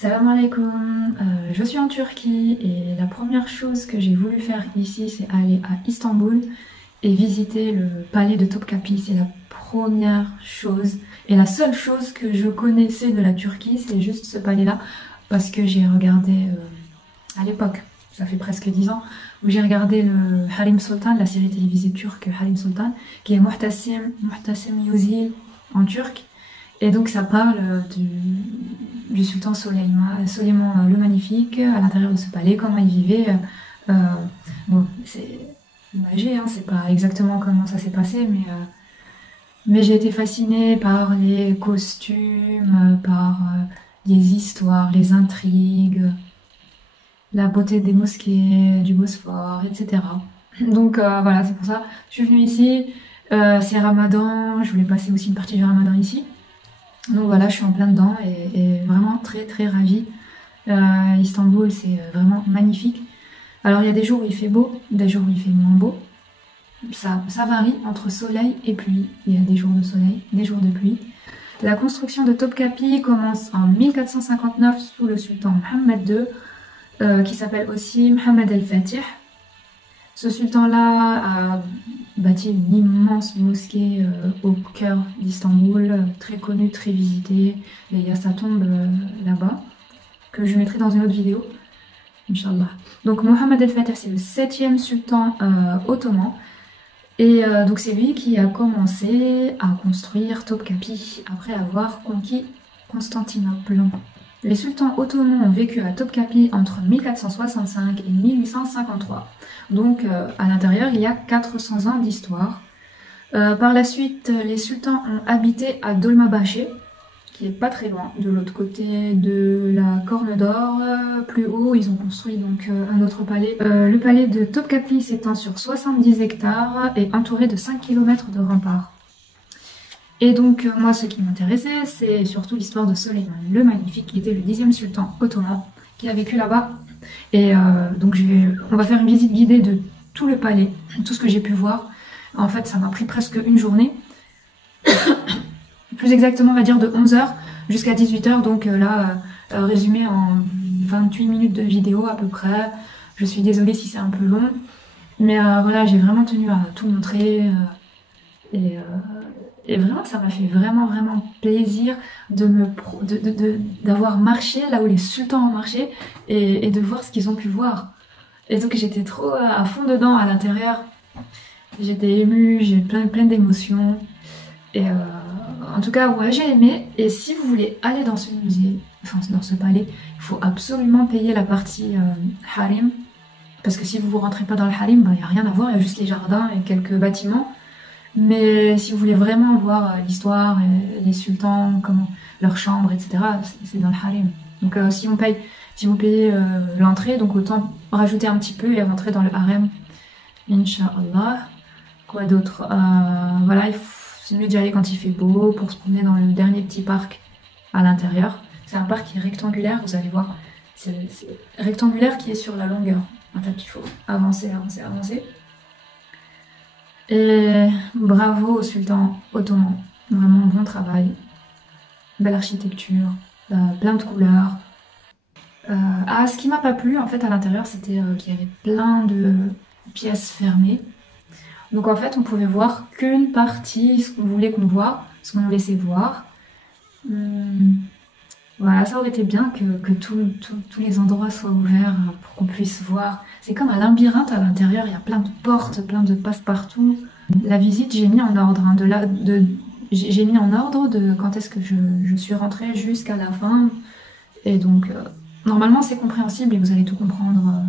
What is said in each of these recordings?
Salam alaikum, je suis en Turquie et la première chose que j'ai voulu faire ici c'est aller à Istanbul et visiter le palais de Topkapi. C'est la première chose et la seule chose que je connaissais de la Turquie, c'est juste ce palais là parce que j'ai regardé à l'époque, ça fait presque 10 ans, où j'ai regardé le Harim Sultan, la série télévisée turque Harim Sultan, qui est Muhtasim Yüzyıl en turc. Et donc ça parle du sultan Soleiman le Magnifique à l'intérieur de ce palais, comment il vivait. Bon, c'est imagé, hein, c'est pas exactement comment ça s'est passé, mais j'ai été fascinée par les costumes, par les histoires, les intrigues, la beauté des mosquées, du Bosphore, etc. Donc voilà, c'est pour ça. Je suis venue ici, c'est Ramadan, je voulais passer aussi une partie du Ramadan ici. Donc voilà, je suis en plein dedans et vraiment très très ravie. Istanbul, c'est vraiment magnifique. Alors il y a des jours où il fait beau, des jours où il fait moins beau. Ça varie entre soleil et pluie. Il y a des jours de soleil, des jours de pluie. La construction de Topkapi commence en 1459 sous le sultan Mohammed II, qui s'appelle aussi Mohammed el-Fatih. Ce sultan-là a bâti une immense mosquée au cœur d'Istanbul, très connue, très visitée. Et il y a sa tombe là-bas, que je mettrai dans une autre vidéo, Inch'Allah. Donc Mohammed el-Fatih, c'est le 7e sultan ottoman. Et donc c'est lui qui a commencé à construire Topkapi après avoir conquis Constantinople. Les sultans ottomans ont vécu à Topkapi entre 1465 et 1853. Donc à l'intérieur, il y a 400 ans d'histoire. Par la suite, les sultans ont habité à Dolmabahçe, qui est pas très loin, de l'autre côté de la Corne d'Or. Plus haut, ils ont construit donc un autre palais. Le palais de Topkapi s'étend sur 70 hectares et entouré de 5 km de remparts. Et donc moi ce qui m'intéressait c'est surtout l'histoire de Soleiman le Magnifique qui était le 10e sultan ottoman qui a vécu là-bas. Et donc on va faire une visite guidée de tout le palais, tout ce que j'ai pu voir. En fait ça m'a pris presque une journée. Plus exactement on va dire de 11h jusqu'à 18h. Donc là résumé en 28 minutes de vidéo à peu près. Je suis désolée si c'est un peu long. Mais voilà j'ai vraiment tenu à tout montrer. Et vraiment, ça m'a fait vraiment plaisir d'avoir marché là où les sultans ont marché et de voir ce qu'ils ont pu voir. Et donc j'étais trop à fond dedans à l'intérieur. J'étais émue, j'ai plein d'émotions. Et en tout cas, ouais, j'ai aimé. Et si vous voulez aller dans ce musée, enfin dans ce palais, il faut absolument payer la partie harim. Parce que si vous ne rentrez pas dans le harim, il n'y a rien à voir, il y a juste les jardins et quelques bâtiments. Mais si vous voulez vraiment voir l'histoire, les sultans, comment leurs chambres, etc., c'est dans le harem. Donc si vous payez l'entrée, donc autant rajouter un petit peu et rentrer dans le harem. Inch'Allah. Quoi d'autre voilà, c'est mieux d'y aller quand il fait beau, pour se promener dans le dernier petit parc à l'intérieur. C'est un parc qui est rectangulaire, vous allez voir. C'est rectangulaire qui est sur la longueur. En fait, il faut avancer. Et bravo au sultan ottoman, vraiment bon travail, belle architecture, plein de couleurs. Ce qui m'a pas plu en fait à l'intérieur, c'était qu'il y avait plein de pièces fermées. Donc en fait on pouvait voir qu'une partie, ce qu'on voulait qu'on voit, ce qu'on nous laissait voir. Voilà, ça aurait été bien que tous les endroits soient ouverts pour qu'on puisse voir. C'est comme un labyrinthe à l'intérieur, il y a plein de portes, plein de passe-partout. La visite, j'ai mis en ordre, hein, j'ai mis en ordre de quand est-ce que je suis rentrée jusqu'à la fin. Et donc, normalement c'est compréhensible et vous allez tout comprendre.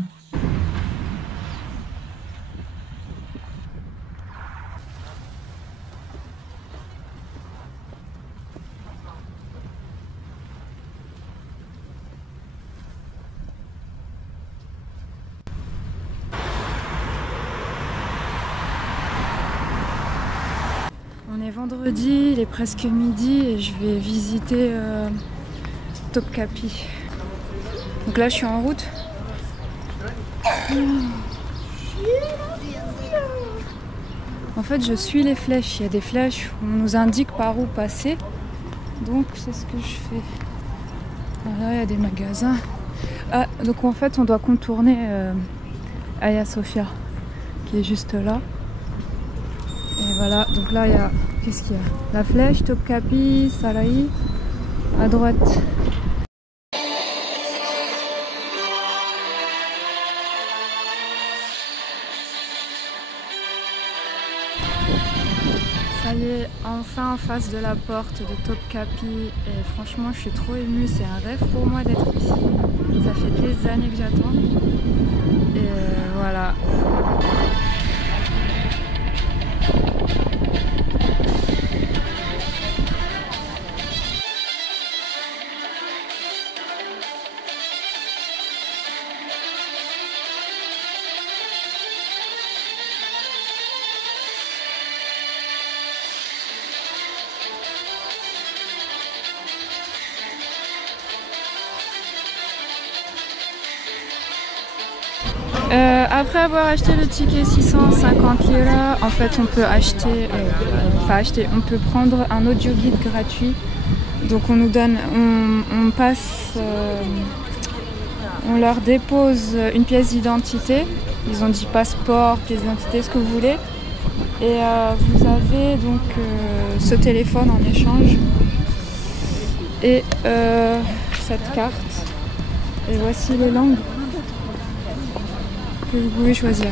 On est vendredi, il est presque midi et je vais visiter Topkapi. Donc là je suis en route. En fait je suis les flèches, il y a des flèches où on nous indique par où passer. Donc c'est ce que je fais. Là, il y a des magasins. Ah, donc en fait, on doit contourner Hagia Sophia, qui est juste là. Et voilà, donc là, il y a... Qu'est-ce qu'il y a? La Flèche, Topkapi, Salahi, à droite. Ça y est, enfin en face de la porte de Topkapi. Et franchement, je suis trop émue. C'est un rêve pour moi d'être ici. Ça fait des années que j'attends. Et voilà. Après avoir acheté le ticket 650 lira, en fait on peut acheter, on peut prendre un audio guide gratuit. Donc on nous donne, on passe, on leur dépose une pièce d'identité. Ils ont dit passeport, pièce d'identité, ce que vous voulez. Et vous avez donc ce téléphone en échange et cette carte. Et voici les langues que vous pouvez choisir.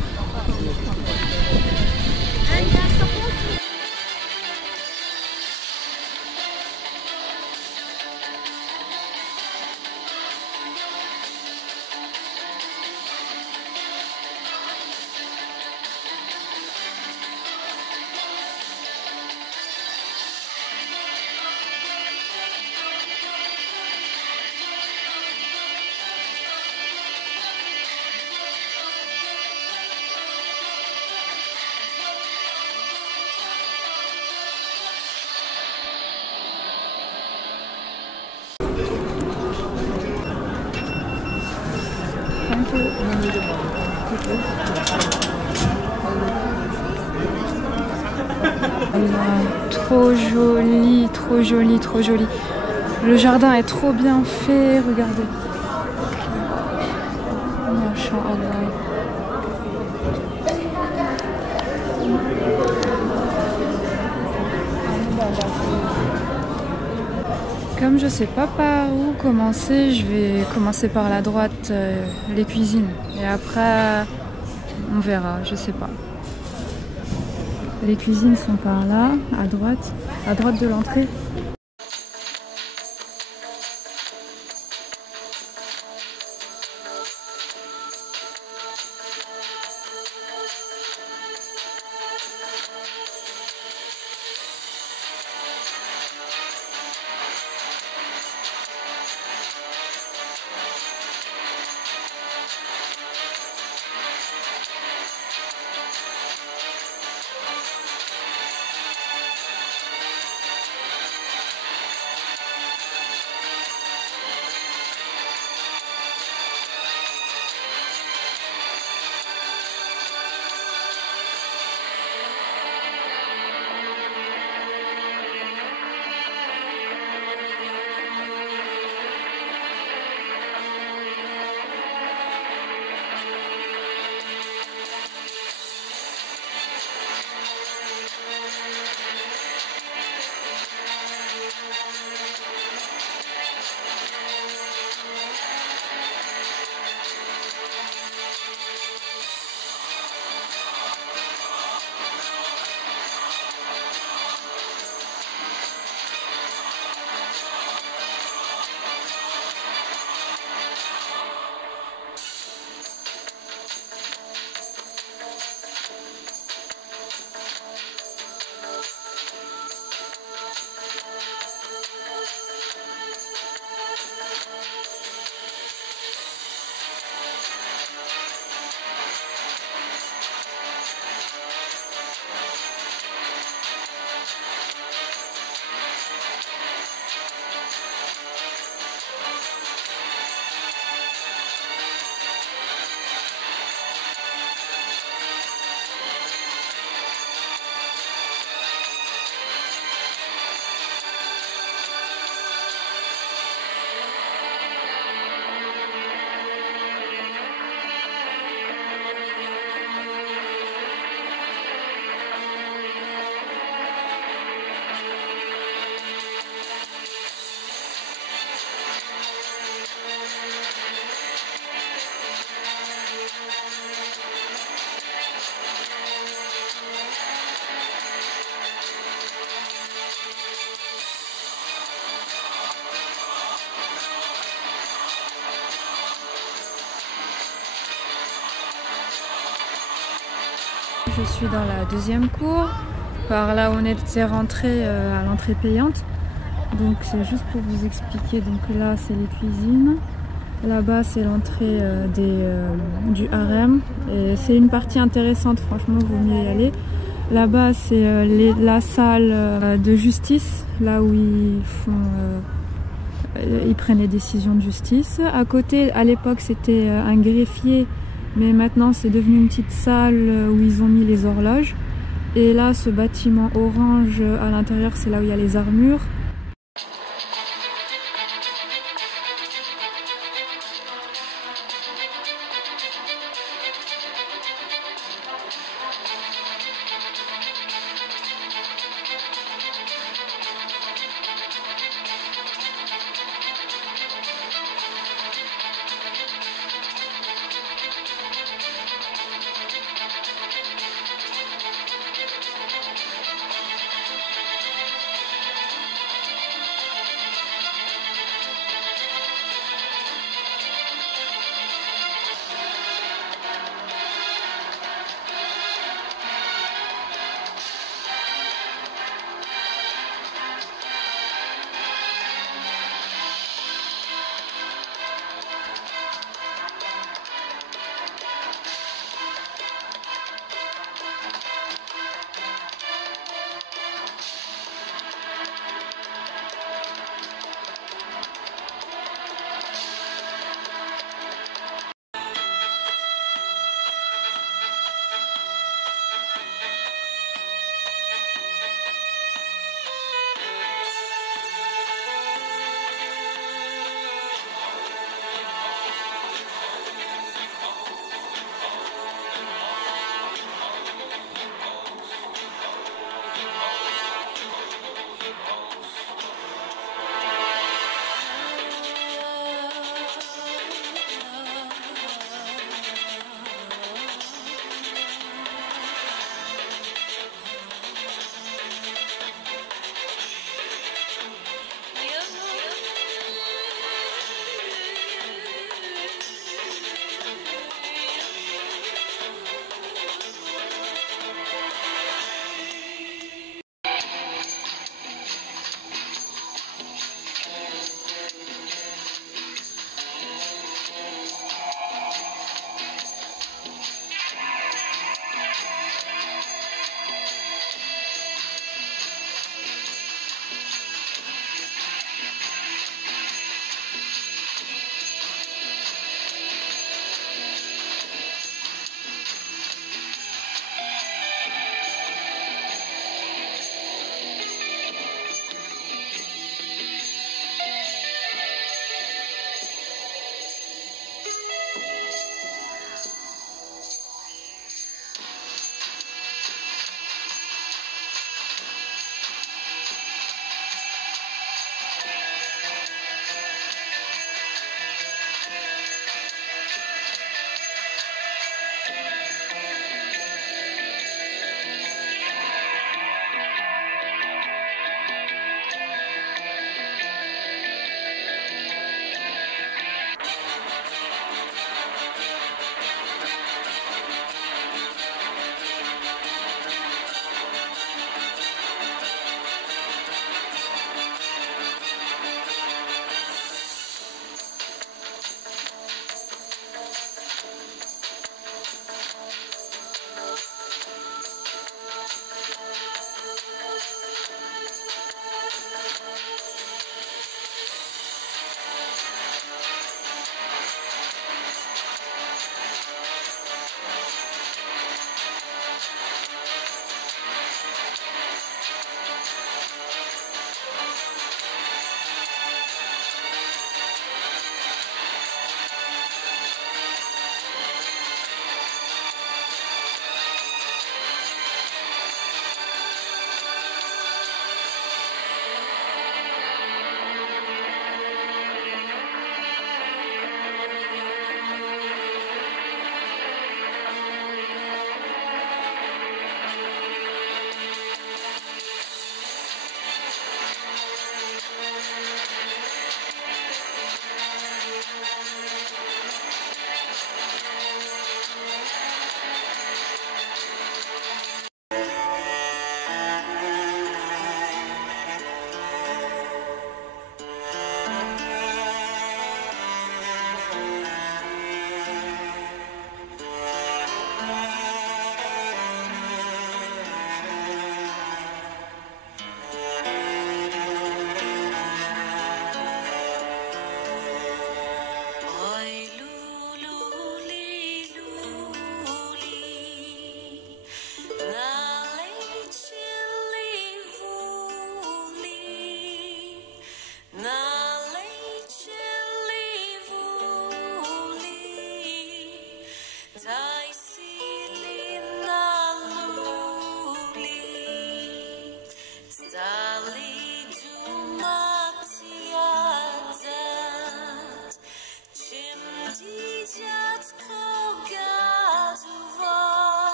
Trop joli, trop joli, trop joli. Le jardin est trop bien fait, regardez. Masha'Allah. Comme je sais pas par où commencer, je vais commencer par la droite, les cuisines. Et après, on verra, je sais pas. Les cuisines sont par là, à droite de l'entrée. je suis dans la deuxième cour, par là où on était rentré à l'entrée payante. Donc c'est juste pour vous expliquer, donc là c'est les cuisines, là-bas c'est l'entrée du harem, et c'est une partie intéressante, franchement vaut mieux y aller. Là-bas c'est la salle de justice, là où ils prennent les décisions de justice. À côté, à l'époque c'était un greffier, mais maintenant c'est devenu une petite salle où ils ont mis les horloges. Et là ce bâtiment orange à l'intérieur, c'est là où il y a les armures.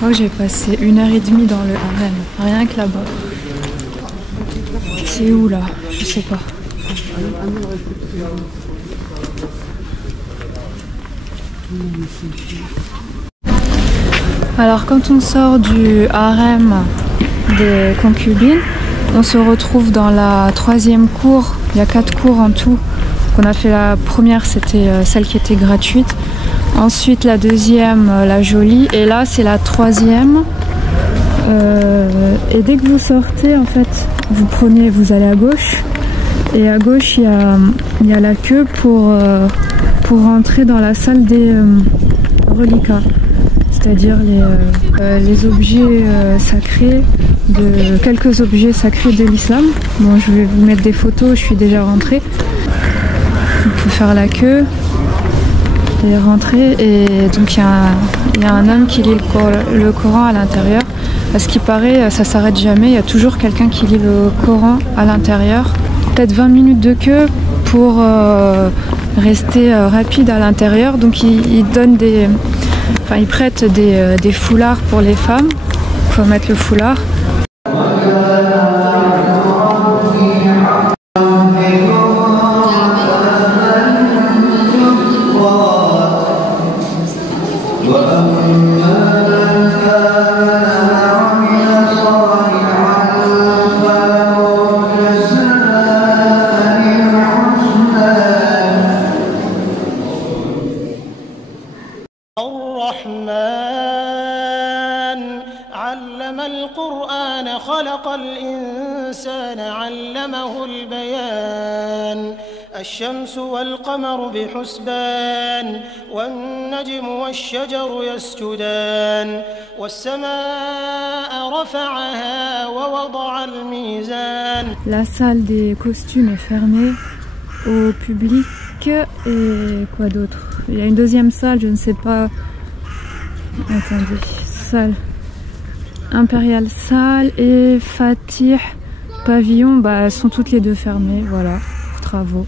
crois que j'ai passé 1h30 dans le harem, rien que là-bas. C'est où là? Je sais pas. Alors quand on sort du harem des concubines, on se retrouve dans la 3e cour. Il y a 4 cours en tout. On a fait la première, c'était celle qui était gratuite. Ensuite la 2e, la jolie. Et là c'est la 3e. Et dès que vous sortez, en fait, vous allez à gauche. Et à gauche, il y a la queue pour rentrer dans la salle des reliquats. C'est-à-dire les objets sacrés, quelques objets sacrés de l'islam. Bon, je vais vous mettre des photos, je suis déjà rentrée. Il faut faire la queue et rentrer. Et donc il y a un homme qui lit le Coran à l'intérieur. À ce qui paraît, ça s'arrête jamais. Il y a toujours quelqu'un qui lit le Coran à l'intérieur. Peut-être 20 minutes de queue pour rester rapide à l'intérieur. Donc il donne il prête des foulards pour les femmes. Il faut mettre le foulard. الشمس والقمر بحسبان والنجم والشجر يسجدان والسماء رفعها ووضع الميزان. La salle des costumes est fermée au public et quoi d'autre? Il y a une deuxième salle, je ne sais pas. Attendez, salle impériale, salle et Fatih pavillon, elles sont toutes les deux fermées, voilà, pour travaux.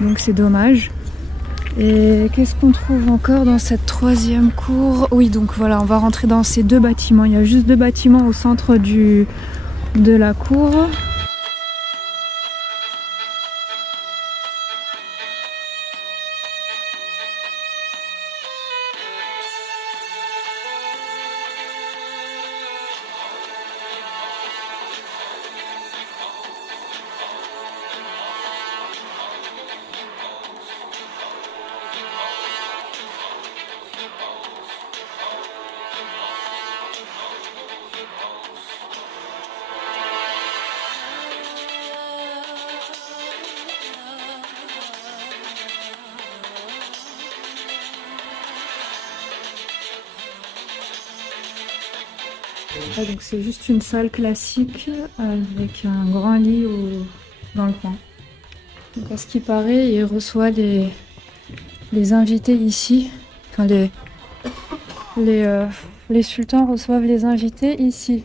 Donc c'est dommage. Et qu'est-ce qu'on trouve encore dans cette 3e cour? Oui, donc voilà, on va rentrer dans ces 2 bâtiments. Il y a juste 2 bâtiments au centre de la cour. Donc c'est juste une salle classique avec un grand lit dans le coin. Donc à ce qui paraît, il reçoit les invités ici. Enfin les sultans reçoivent les invités ici.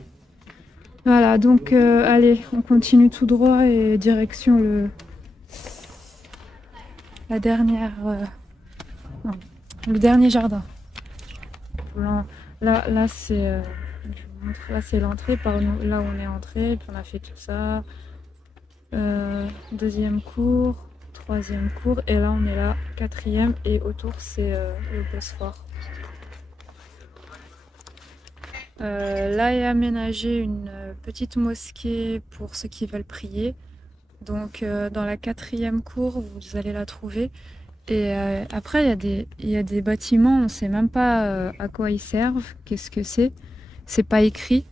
Voilà, donc allez, on continue tout droit et direction le dernier jardin. Là c'est là c'est l'entrée, par là où on est entré, puis on a fait tout ça. 2e cour, 3e cour, et là on est là, 4e, et autour c'est le Bosphore. Là est aménagée une petite mosquée pour ceux qui veulent prier. Donc dans la 4e cour, vous allez la trouver. Et après il y a des bâtiments, on ne sait même pas à quoi ils servent, qu'est-ce que c'est pas écrit.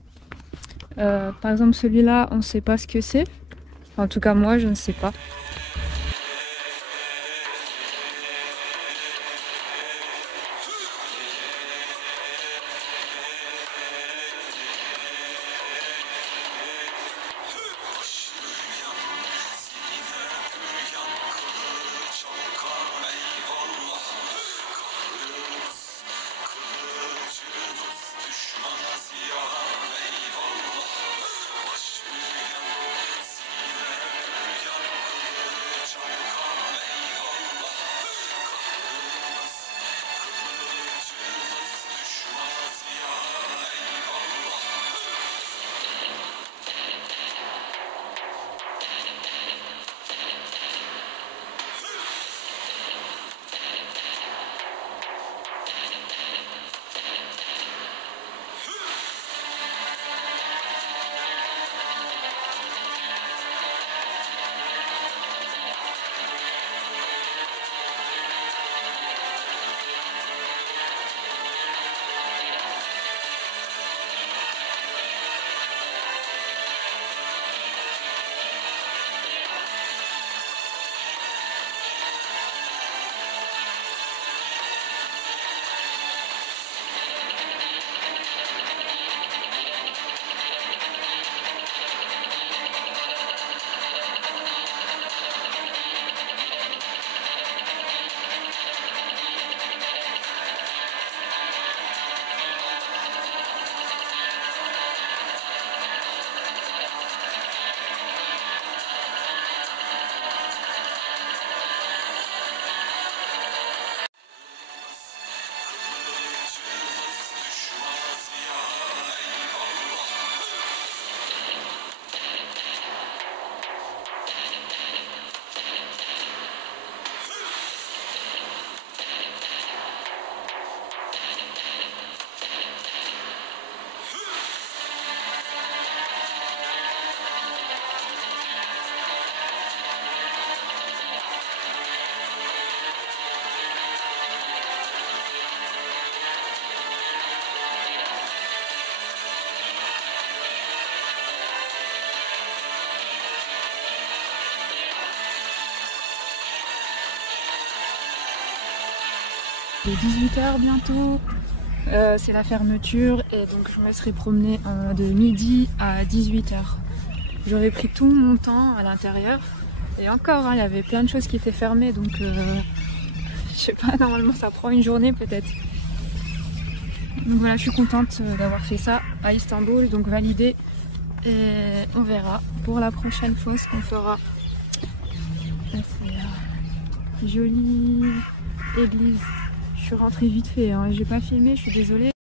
Par exemple celui-là, on ne sait pas ce que c'est. En tout cas moi je ne sais pas. de 18h bientôt. C'est la fermeture et donc je me serai promenée de midi à 18h. J'aurais pris tout mon temps à l'intérieur et encore, il y avait plein de choses qui étaient fermées donc je sais pas, normalement ça prend une journée peut-être. Donc voilà, je suis contente d'avoir fait ça à Istanbul, donc validé et on verra pour la prochaine fois ce qu'on fera. Là, c'est jolie église. Je suis rentrée vite fait, hein. J'ai pas filmé, je suis désolée.